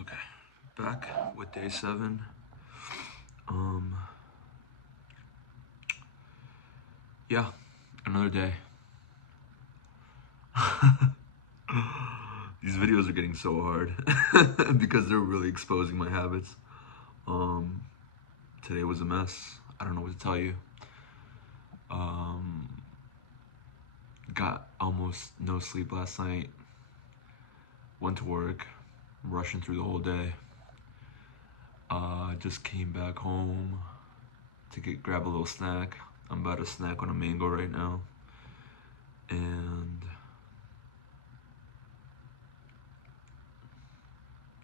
Okay, back with day 7. Um, yeah, another day. These videos are getting so hard because they're really exposing my habits. Um, Today was a mess. I don't know what to tell you. Um, got almost no sleep last night. Went to work, rushing through the whole day. Just came back home to grab a little snack. I'm about to snack on a mango right now. And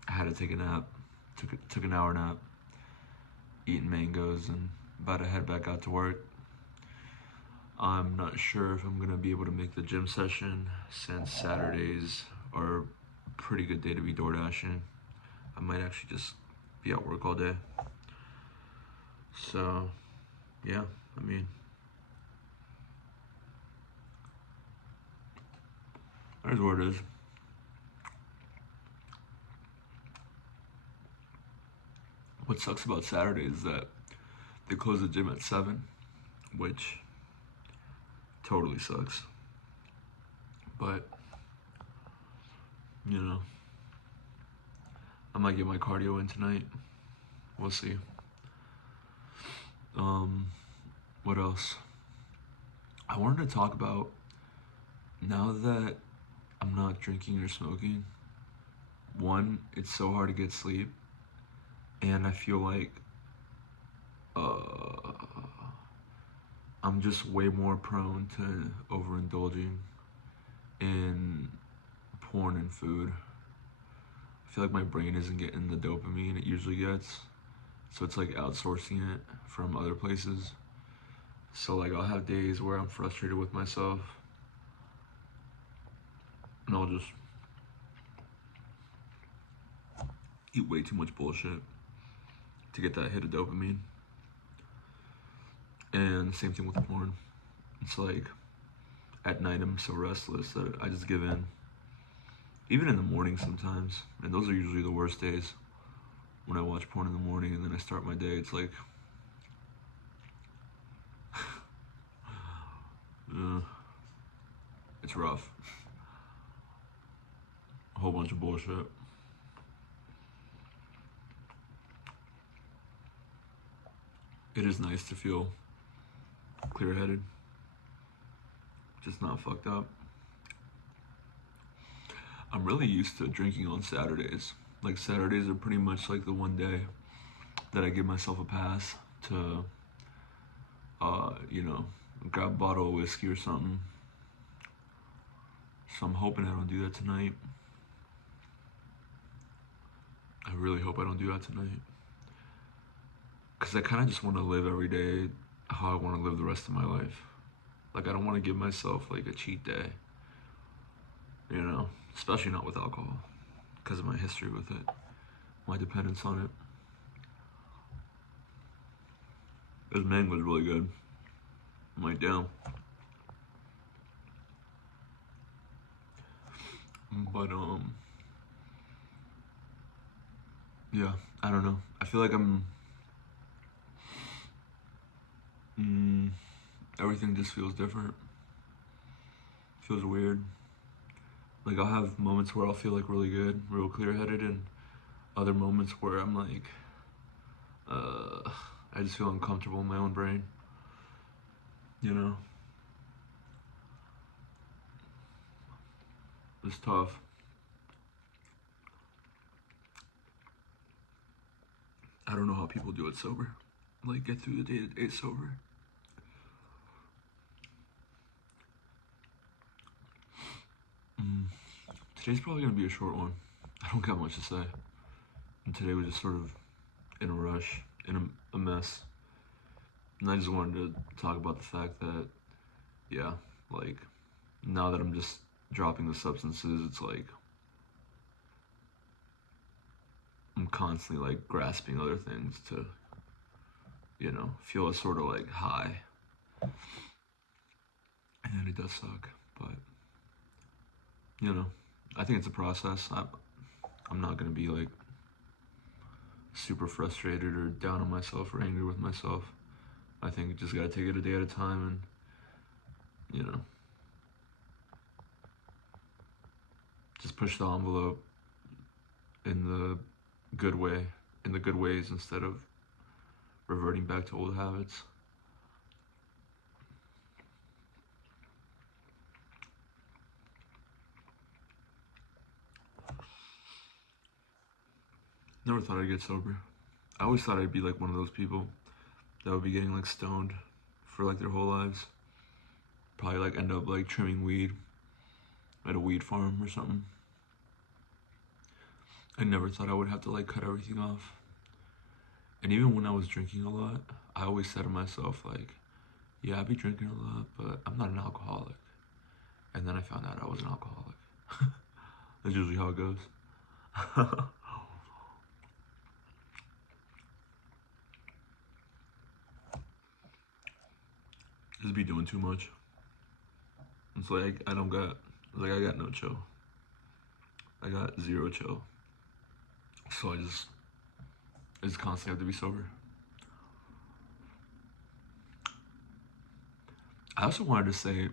I had to take a nap. Took an hour nap, eating mangoes, and about to head back out to work. I'm not sure if I'm gonna be able to make the gym session since Saturdays are a pretty good day to be door dashing. I might actually just be at work all day. So, yeah, I mean, there's what it is. What sucks about Saturdays is that they close the gym at 7, which totally sucks. But, you know, I might get my cardio in tonight. We'll see. What else? I wanted to talk about, now that I'm not drinking or smoking, one, it's so hard to get sleep, and I feel like I'm just way more prone to overindulging in porn and food. I feel like my brain isn't getting the dopamine it usually gets, so it's like outsourcing it from other places. So like I'll have days where I'm frustrated with myself, and I'll just eat way too much bullshit to get that hit of dopamine. And same thing with porn. It's like at night I'm so restless that I just give in. Even in the morning sometimes, and those are usually the worst days. When I watch porn in the morning and then I start my day, it's like, it's rough. A whole bunch of bullshit. It is nice to feel clear-headed, just not fucked up. I'm really used to drinking on Saturdays. Like Saturdays are pretty much like the one day that I give myself a pass to, grab a bottle of whiskey or something. So I'm hoping I don't do that tonight. I really hope I don't do that tonight. Because I kind of just want to live every day how I want to live the rest of my life. Like, I don't want to give myself, like, a cheat day. You know? Especially not with alcohol. Because of my history with it. My dependence on it. This mango was really good. I'm like, damn. But, yeah, I don't know. I feel like everything just feels different. Feels weird. Like, I'll have moments where I'll feel like really good, real clear-headed, and other moments where I'm like, I just feel uncomfortable in my own brain. You know? It's tough. I don't know how people do it sober. Like, get through the day sober. Today's probably gonna be a short one. I don't got much to say. And today was just sort of in a rush, in a mess. And I just wanted to talk about the fact that, yeah, like, now that I'm just dropping the substances, it's like, I'm constantly, like, grasping other things to, feel a sort of, like, high. And it does suck, but, I think it's a process. I'm not gonna be, like, super frustrated or down on myself or angry with myself. I think you just gotta take it a day at a time and, you know, just push the envelope in the good way, in the good ways instead of reverting back to old habits. Never thought I'd get sober. I always thought I'd be like one of those people that would be getting like stoned for like their whole lives. Probably like end up like trimming weed at a weed farm or something. I never thought I would have to like cut everything off. And even when I was drinking a lot, I always said to myself like, yeah, I be drinking a lot, but I'm not an alcoholic. And then I found out I was an alcoholic. That's usually how it goes. Just be doing too much. It's like I don't got, like I got no chill. I got zero chill. So I just constantly have to be sober. I also wanted to say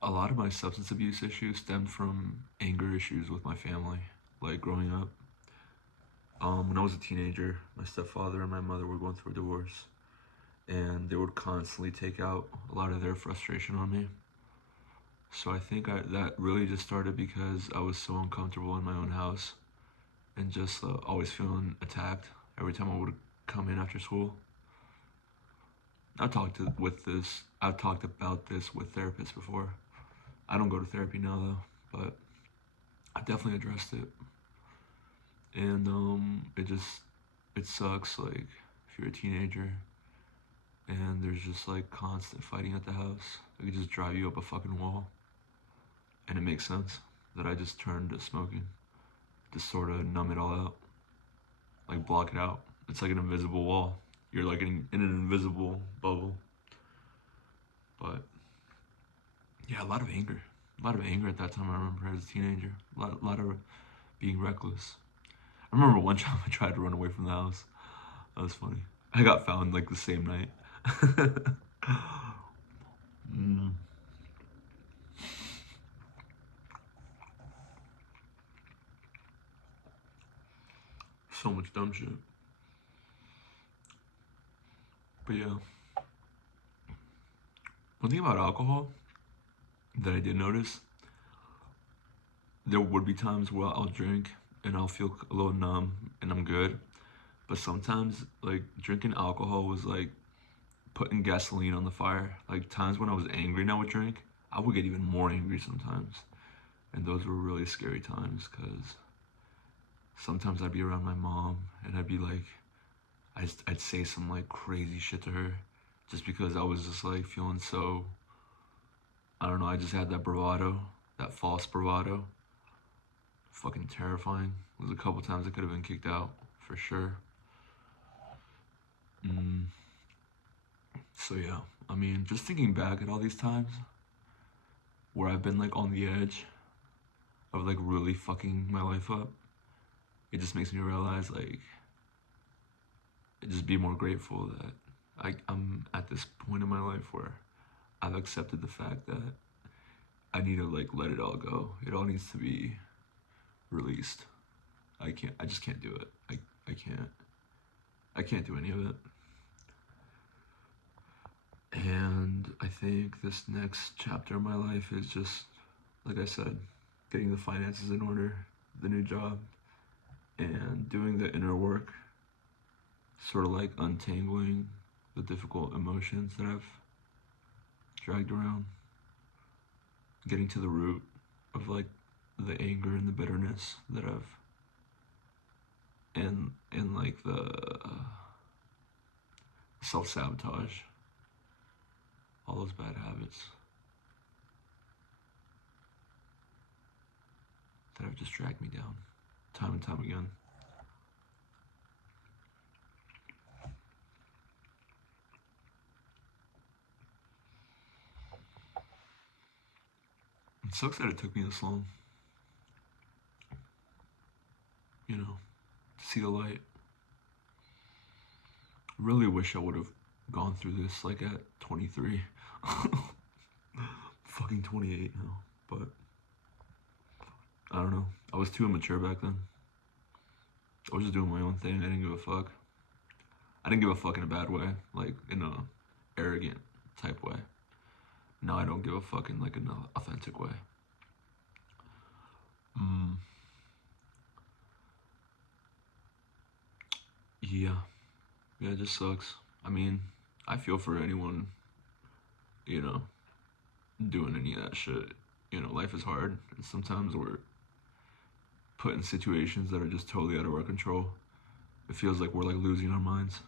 a lot of my substance abuse issues stemmed from anger issues with my family, like growing up. When I was a teenager, my stepfather and my mother were going through a divorce, and they would constantly take out a lot of their frustration on me. So I think that really just started because I was so uncomfortable in my own house and just always feeling attacked every time I would come in after school. I've talked about this with therapists before. I don't go to therapy now though, but I definitely addressed it. And it sucks like if you're a teenager and there's just like constant fighting at the house. It could just drive you up a fucking wall. And it makes sense that I just turned to smoking to sort of numb it all out, like block it out. It's like an invisible wall. You're like in an invisible bubble. But yeah, a lot of anger at that time. I remember as a teenager, a lot of being reckless. I remember one time I tried to run away from the house. That was funny. I got found like the same night. mm, so much dumb shit. But yeah, one thing about alcohol that I did notice, there would be times where I'll drink and I'll feel a little numb and I'm good. But sometimes, like, drinking alcohol was like putting gasoline on the fire. Like, times when I was angry and I would drink, I would get even more angry sometimes. And those were really scary times because sometimes I'd be around my mom and I'd be like, I'd say some like crazy shit to her just because I was just like feeling so, I don't know, I just had that bravado, that false bravado. Fucking terrifying. There was a couple times I could have been kicked out for sure. Mm. So yeah, I mean, just thinking back at all these times where I've been like on the edge of like really fucking my life up, it just makes me realize like, just be more grateful that I'm at this point in my life where I've accepted the fact that I need to like let it all go. It all needs to be released. I just can't do it. I can't do any of it. And I think this next chapter of my life is just, like I said, getting the finances in order, the new job, and doing the inner work, sort of like untangling the difficult emotions that I've dragged around, getting to the root of like the anger and the bitterness that I've, and like the self-sabotage, all those bad habits that have just dragged me down time and time again. It sucks that it took me this long. you know, to see the light. Really wish I would have gone through this like at 23. Fucking 28 now, but I don't know. I was too immature back then. I was just doing my own thing. I didn't give a fuck. I didn't give a fuck in a bad way, like in a arrogant type way. Now I don't give a fuck in like an authentic way. Mm, yeah, yeah, it just sucks. I mean, I feel for anyone, you know, doing any of that shit. You know, life is hard, and sometimes we're put in situations that are just totally out of our control. It feels like we're like losing our minds,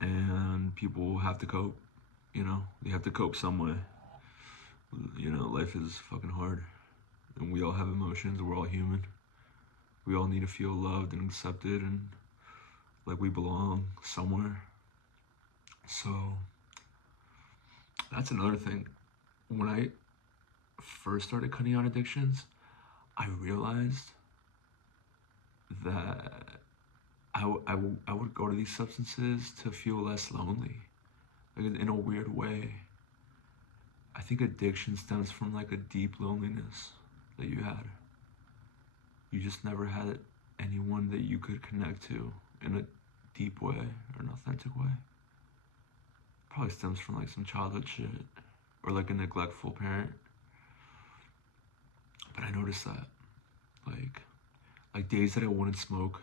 and people have to cope. You know, they have to cope some way. You know, life is fucking hard, and we all have emotions. We're all human. We all need to feel loved and accepted, and like we belong somewhere. So that's another thing. When I first started cutting out addictions, I realized that I would go to these substances to feel less lonely, like in a weird way. I think addiction stems from like a deep loneliness that you had. You just never had anyone that you could connect to in a deep way or an authentic way. Probably stems from like some childhood shit or like a neglectful parent. But I noticed that like days that I wouldn't smoke,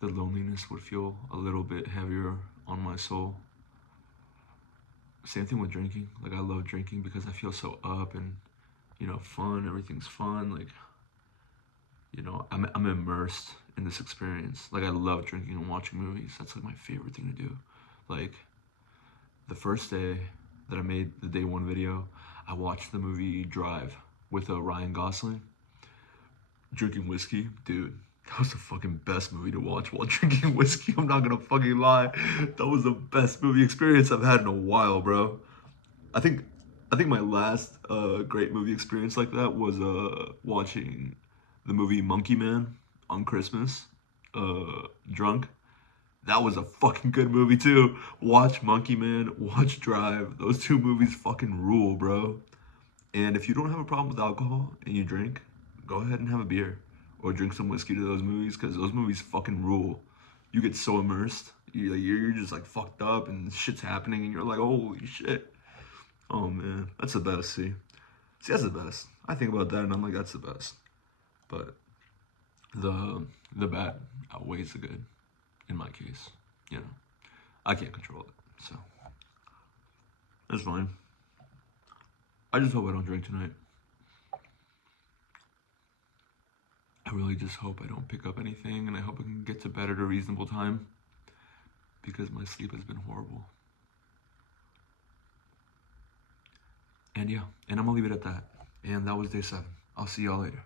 the loneliness would feel a little bit heavier on my soul. Same thing with drinking. Like I love drinking because I feel so up and fun. Everything's fun. Like I'm immersed in this experience. Like I love drinking and watching movies. That's like my favorite thing to do. Like the first day that I made the day one video, I watched the movie Drive with Ryan Gosling. Drinking whiskey, dude. That was the fucking best movie to watch while drinking whiskey. I'm not gonna fucking lie. That was the best movie experience I've had in a while, bro. I think I think my last great movie experience like that was watching the movie Monkey Man on Christmas, drunk. That was a fucking good movie too. Watch Monkey Man, watch Drive. Those two movies fucking rule, bro. And if you don't have a problem with alcohol and you drink, go ahead and have a beer or drink some whiskey to those movies because those movies fucking rule. You get so immersed. You're just like fucked up and shit's happening and you're like, holy shit. Oh man, that's the best. See, that's the best. I think about that and I'm like, that's the best. But the bad outweighs the good in my case. You know, I can't control it, so that's fine. I just hope I don't drink tonight. I really just hope I don't pick up anything, and I hope I can get to bed at a reasonable time because my sleep has been horrible. And yeah, and I'm gonna leave it at that. And that was day 7. I'll see y'all later.